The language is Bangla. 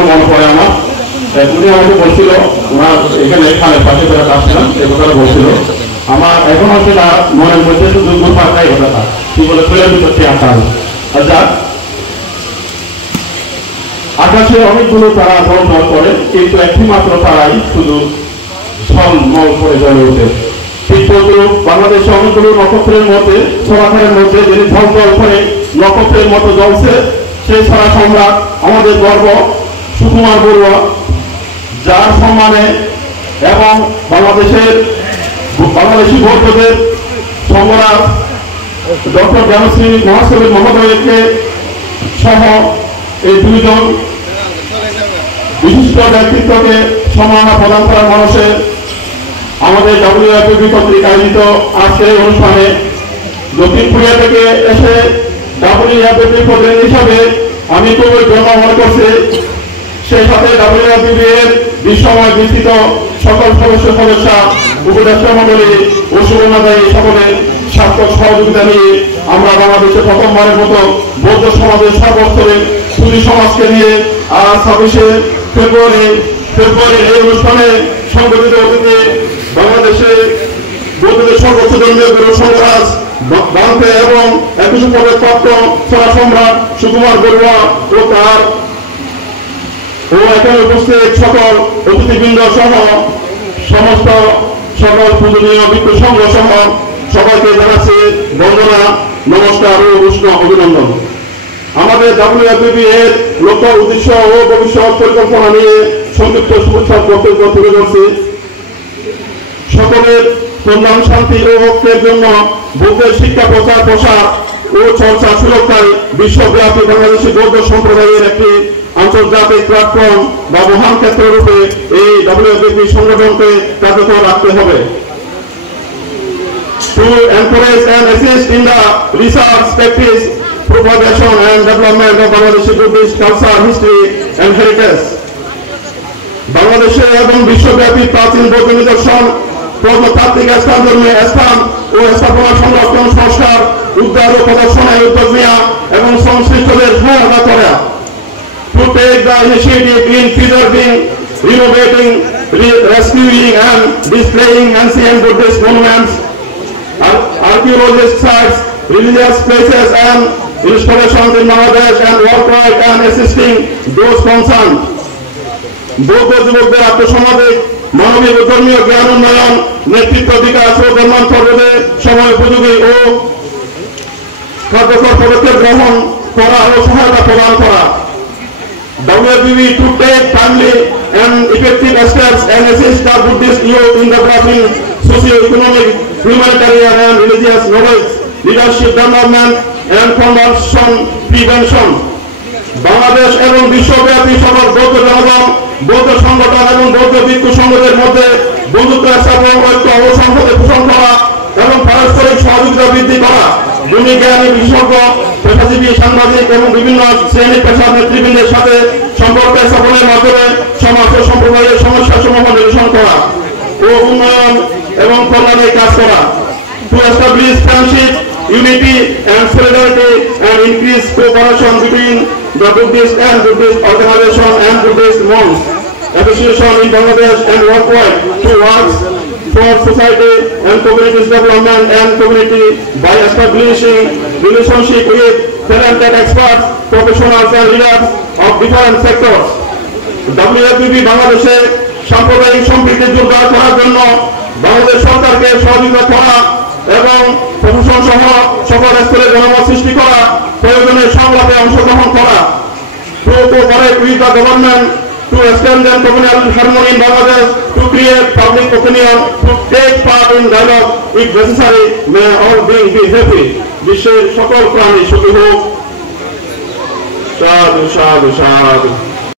কথাগুলো মনে পড়ে আমার। উনি আমাকে বলছিল, ওনার এখানে খালের পাশে যারা আসছিলাম এই কথাটা বলছিল, আমার এখন হচ্ছে না মনের মধ্যে শুধু ফাঁকাই কথাটা কি বলে ফেলে দিতে আকাশ। আচ্ছা, আকাশে অনেকগুলো তারা ঝলঝল করে, কিন্তু একটি মাত্র তারাই শুধু ঝলমল করে জ্বলে ওঠে। ঠিক তদ্রূপ বাংলাদেশে অনেকগুলো নক্ষত্রের মধ্যে সরাসরের মধ্যে যিনি ঝলঝল করে নক্ষত্রের মতো জ্বলছে, সেই সারা সম্রাট আমাদের গর্ব সুকুমার বড়ুয়া, যার সম্মানে এবং বাংলাদেশি বৌদ্ধদের সম্রাট ডক্টর জ্ঞানশ্রী মহাসবী মহোদয়কে সহ এই দুইজন বিশিষ্ট ব্যক্তিত্বকে সম্মাননা প্রদান করার মানুষে আমাদের WFP কর্তৃক আয়োজিত আজকের অনুষ্ঠানে দক্ষিণ কোরিয়া থেকে এসে WFP প্রতিনিধি হিসাবে আমি খুবই গর্ব মনে করছি। সেই সাথে WFP এর বিশ্বময় বিস্তৃত সকল সদস্যা উপদেষ্টা মন্ডলী ও শুভনাদায়ী সকলের সার্থক সহযোগিতা নিয়ে আমরা বাংলাদেশে প্রথমবারের মতো বৌদ্ধ সমাজের সর্বস্তরের সুধী সমাজকে নিয়ে আজ 26শে ফেব্রুয়ারি এই অনুষ্ঠানে সংগঠিত অতিথি বাংলাদেশে বৌদ্ধদের সর্বোচ্চ ধর্মীয় গুরু সংঘরাজ বাংতে এবং 21 পদের প্রাপ্ত সেরা সম্রাট সুকুমার বড়ুয়া ও এখানে উপস্থিত সকল অতিথিবৃন্দ সহ সমস্ত সকল পূজনীয় ভিক্ষু সংঘ সহ সবাইকে জানাচ্ছি বন্দনা, নমস্কার ও উষ্ণ অভিনন্দন। আমাদের WFP এর লক্ষ্য উদ্দেশ্য ও ভবিষ্যৎ পরিকল্পনা নিয়ে সংযুক্ত শুভেচ্ছা বক্তব্য তুলে ধরছি। সকলের কল্যাণ, শান্তি ও ঐক্যের জন্য বৌদ্ধের শিক্ষা প্রচার ও চর্চা সুরক্ষায় বিশ্বব্যাপী বাংলাদেশি বৌদ্ধ সম্প্রদায়ের একটি আন্তর্জাতিক প্ল্যাটফর্ম বা মহান ক্ষেত্র রূপে এই WFP সংগঠনকে কার্যকর রাখতে হবে। To encourage and assist in the research, practice, propagation and development of Bangladeshi Buddhist culture, history and heritage. বাংলাদেশে এবং বিশ্বব্যাপী প্রাচীন বৌদ্ধ নিদর্শন, প্রত্নতাত্ত্বিক স্থান ও স্থাপনা সংরক্ষণ, সংস্কার, উদ্ধার ও প্রদর্শনে উদ্যোগ নেওয়া এবং সংশ্লিষ্টদের সহায়তা করা। To take the initiative in preserving, renovating, rescuing and displaying ancient Buddhist monuments, archaeological sites, religious places and installations in Bangladesh and worldwide and assisting those concerned. বৌদ্ধ যুবকদের আত্মসমাধিক, মানবিক ও ধর্মীয় জ্ঞান উন্নয়ন, নেতৃত্ব বিকাশ ও ধর্মান্তরে সময় উপযোগী ও কার্যকর পদক্ষেপ গ্রহণ করা ও সহায়তা প্রদান করা। WFP to take timely and effective steps and assist the Buddhist youth in developing socio-economic, humanitarian and religious knowledge, leadership development and conversion prevention. Bangladesh এবং বিশ্বব্যাপী সকল বৌদ্ধ জনগণ, বৌদ্ধ সংগঠন এবং বৌদ্ধ ভিক্ষু সংঘদের মধ্যে বন্ধুত্ব স্থাপন, ঐক্য ও সংহতি পোষণ করা এবং পারস্পরিক সহযোগিতা বৃদ্ধি করা। গুণী জ্ঞানী বিশেষজ্ঞ, পেশাজীবী, সাংবাদিক এবং বিভিন্ন শ্রেণী পেশার নেতৃবৃন্দের সাথে সম্পর্ক স্থাপনের মাধ্যমে সমাজ ও সম্প্রদায়ের সমস্যাসমূহ নিরসন করা ও উন্নয়ন এবং কল্যাণে কাজ করা। To establish friendship, unity and solidarity and increase cooperation between the Buddhist and Buddhist organization and Buddhist monks, association in Bangladesh and worldwide to work for society and communities development and community by establishing relationship with talented experts, professionals and leaders of different sectors. WFP বাংলাদেশে সাম্প্রদায়িক সম্প্রীতি জোরদার করার জন্য বাংলাদেশ সরকারকে সহযোগিতা করা এবং প্রশাসন সহ সকল স্তরে জনমত সৃষ্টি করা, প্রয়োজনে সংলাপে অংশগ্রহণ করা। To cooperate with the government to strengthen communal harmony in Bangladesh, to create public opinion, to take part in dialogue if necessary, may all being be happy. বিশ্বের সকল প্রাণী সুখী হোক। সাধু সাধু সাধু।